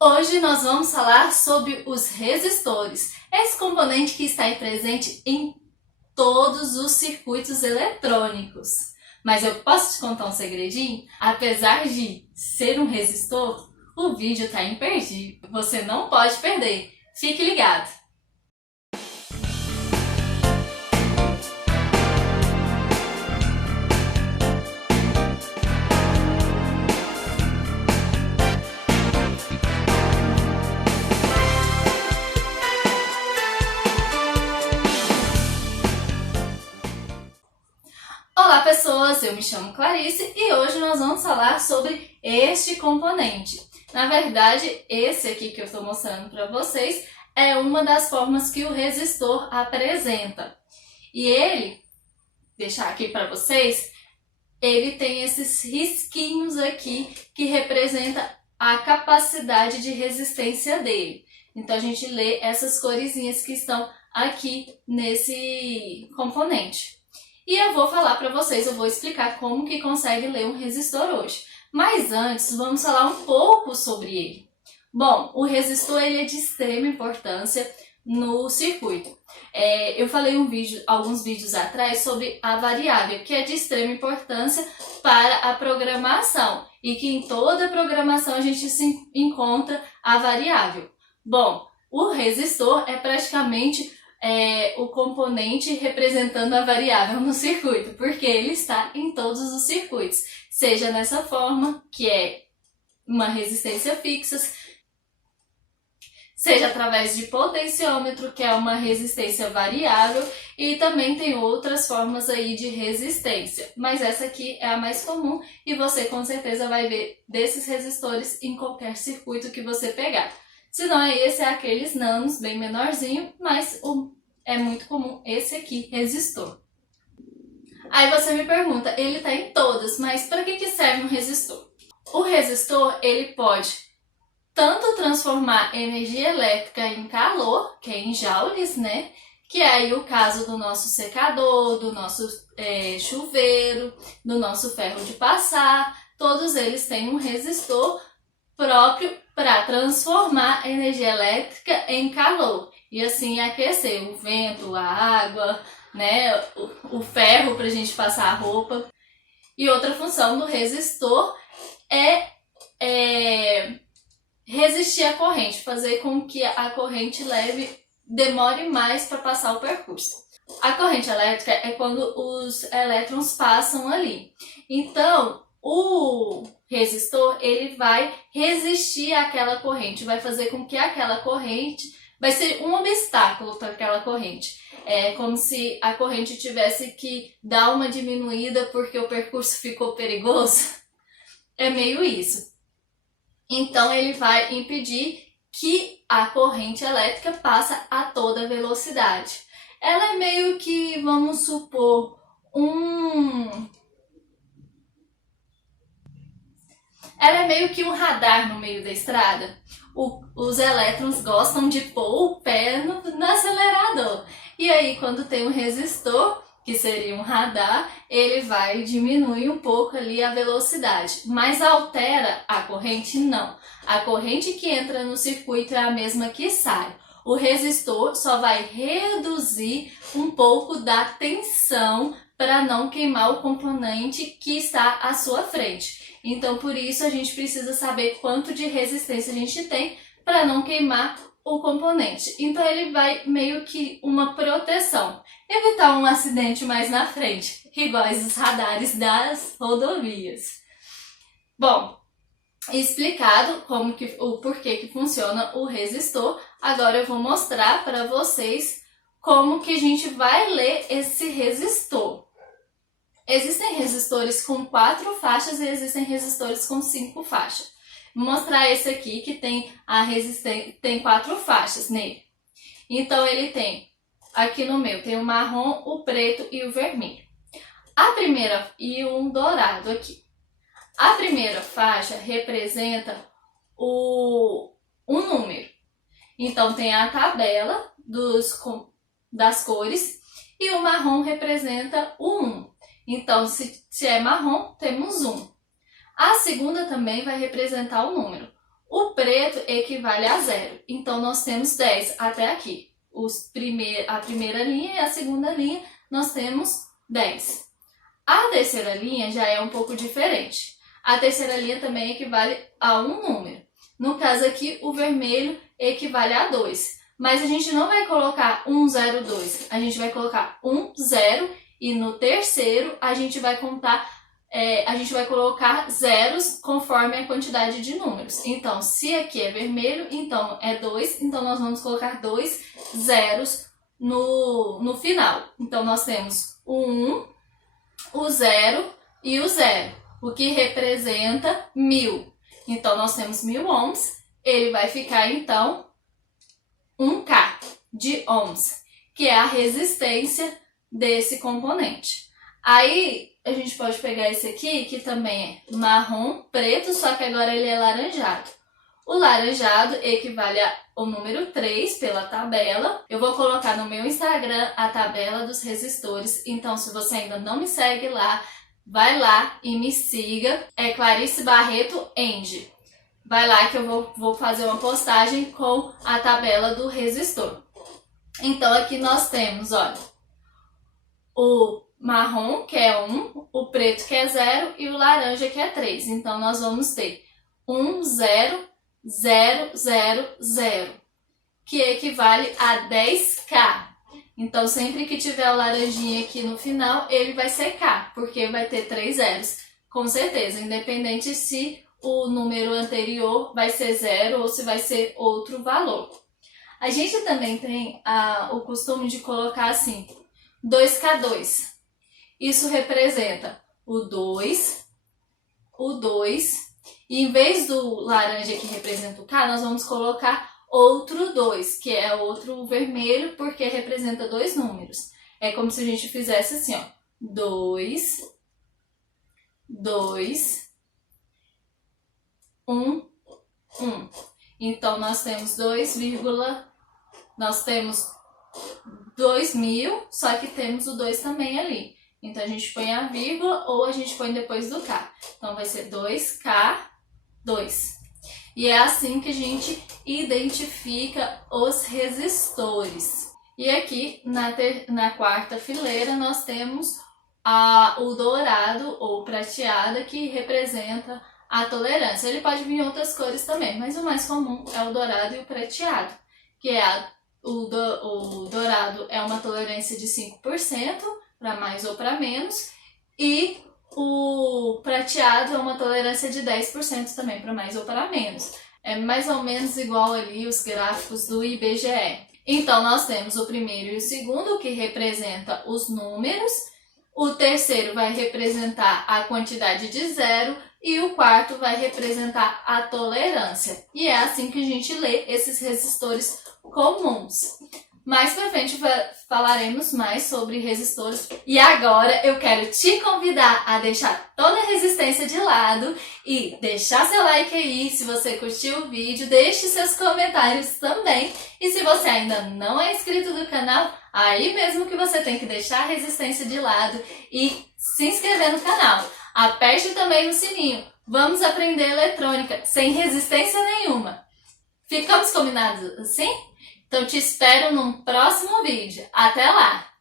Hoje nós vamos falar sobre os resistores, esse componente que está presente em todos os circuitos eletrônicos. Mas eu posso te contar um segredinho? Apesar de ser um resistor, o vídeo está imperdível. Você não pode perder. Fique ligado! Olá pessoas, eu me chamo Clarice e hoje nós vamos falar sobre este componente. Na verdade, esse aqui que eu estou mostrando para vocês é uma das formas que o resistor apresenta. E ele, deixar aqui para vocês, ele tem esses risquinhos aqui que representa a capacidade de resistência dele. Então a gente lê essas coresinhas que estão aqui nesse componente. E eu vou falar para vocês, eu vou explicar como que consegue ler um resistor hoje. Mas antes, vamos falar um pouco sobre ele. Bom, o resistor ele é de extrema importância no circuito. Eu falei alguns vídeos atrás sobre a variável, que é de extrema importância para a programação. E que em toda programação a gente se encontra a variável. Bom, o resistor é praticamente o componente representando a variável no circuito, porque ele está em todos os circuitos, seja nessa forma, que é uma resistência fixa, seja através de potenciômetro, que é uma resistência variável, e também tem outras formas aí de resistência, mas essa aqui é a mais comum e você com certeza vai ver desses resistores em qualquer circuito que você pegar. Se não é esse, é aqueles nanos, bem menorzinho, mas é muito comum esse aqui, resistor. Aí você me pergunta, ele está em todas, mas para que serve um resistor? O resistor, ele pode tanto transformar energia elétrica em calor, que é em joules, né? Que é aí o caso do nosso secador, do nosso chuveiro, do nosso ferro de passar, todos eles têm um resistor próprio para transformar energia elétrica em calor e assim aquecer o vento, a água, né, o ferro para a gente passar a roupa. E outra função do resistor é resistir à corrente, fazer com que a corrente demore mais para passar o percurso. A corrente elétrica é quando os elétrons passam ali. Então, o resistor ele vai resistir àquela corrente, vai fazer com que aquela corrente vai ser um obstáculo para aquela corrente. É como se a corrente tivesse que dar uma diminuída porque o percurso ficou perigoso. É meio isso. Então ele vai impedir que a corrente elétrica passe a toda velocidade. Ela é meio que, vamos supor, ela é meio que um radar no meio da estrada. Os elétrons gostam de pôr o pé no acelerador. E aí, quando tem um resistor, que seria um radar, ele vai diminuir um pouco ali a velocidade. Mas altera a corrente? Não. A corrente que entra no circuito é a mesma que sai. O resistor só vai reduzir um pouco da tensão para não queimar o componente que está à sua frente. Então, por isso, a gente precisa saber quanto de resistência a gente tem para não queimar o componente. Então, ele vai meio que uma proteção. Evitar um acidente mais na frente, iguais os radares das rodovias. Bom, explicado o porquê que funciona o resistor, agora eu vou mostrar para vocês como que a gente vai ler esse resistor. Existem resistores com 4 faixas e existem resistores com 5 faixas. Vou mostrar esse aqui que tem tem 4 faixas nele. Então ele tem, aqui no meu, tem o marrom, o preto e o vermelho. A primeira, e um dourado aqui. A primeira faixa representa um número. Então tem a tabela das cores e o marrom representa o 1. Então, se é marrom, temos 1. A segunda também vai representar o número. O preto equivale a 0. Então, nós temos 10 até aqui. A primeira linha e a segunda linha, nós temos 10. A terceira linha já é um pouco diferente. A terceira linha também equivale a um número. No caso aqui, o vermelho equivale a 2. Mas a gente não vai colocar 1, 0, 2. A gente vai colocar 1, 0 e no terceiro a gente vai colocar zeros conforme a quantidade de números. Então, se aqui é vermelho, então é 2. Então, nós vamos colocar 2 zeros no final. Então, nós temos o 1, o 0 e o 0, o que representa 1000. Então, nós temos 1000 ohms. Ele vai ficar, então, 1K de ohms, que é a resistência desse componente. Aí, a gente pode pegar esse aqui, que também é marrom, preto, só que agora ele é laranjado. O laranjado equivale ao número 3 pela tabela. Eu vou colocar no meu Instagram a tabela dos resistores, então se você ainda não me segue lá, vai lá e me siga. É Clarice Barreto Eng. Vai lá que eu vou fazer uma postagem com a tabela do resistor. Então aqui nós temos, olha, o marrom, que é 1, o preto, que é 0, e o laranja, que é 3. Então, nós vamos ter 1, 0, 0, 0, 0, que equivale a 10K. Então, sempre que tiver o laranjinha aqui no final, ele vai ser K, porque vai ter 3 zeros, com certeza, independente se o número anterior vai ser 0 ou se vai ser outro valor. A gente também tem o costume de colocar assim, 2K2. Isso representa o 2, e em vez do laranja que representa o K, nós vamos colocar outro 2, que é outro vermelho, porque representa 2 números. É como se a gente fizesse assim, ó, 2, 2, 1, 1. Então, nós temos 2000, só que temos o 2 também ali. Então, a gente põe a vírgula ou a gente põe depois do K. Então, vai ser 2K2. E é assim que a gente identifica os resistores. E aqui, na quarta fileira, nós temos o dourado ou prateada, que representa a tolerância. Ele pode vir em outras cores também, mas o mais comum é o dourado e o prateado, que é o dourado é uma tolerância de 5%, para mais ou para menos, e o prateado é uma tolerância de 10% também, para mais ou para menos. É mais ou menos igual ali os gráficos do IBGE. Então, nós temos o primeiro e o segundo, que representa os números, o terceiro vai representar a quantidade de 0, e o quarto vai representar a tolerância. E é assim que a gente lê esses resistores comuns. Mais pra frente falaremos mais sobre resistores. E agora eu quero te convidar a deixar toda a resistência de lado e deixar seu like aí se você curtiu o vídeo. Deixe seus comentários também. E se você ainda não é inscrito no canal, aí mesmo que você tem que deixar a resistência de lado e se inscrever no canal. Aperte também no sininho. Vamos aprender eletrônica sem resistência nenhuma. Ficamos combinados assim? Então te espero num próximo vídeo. Até lá!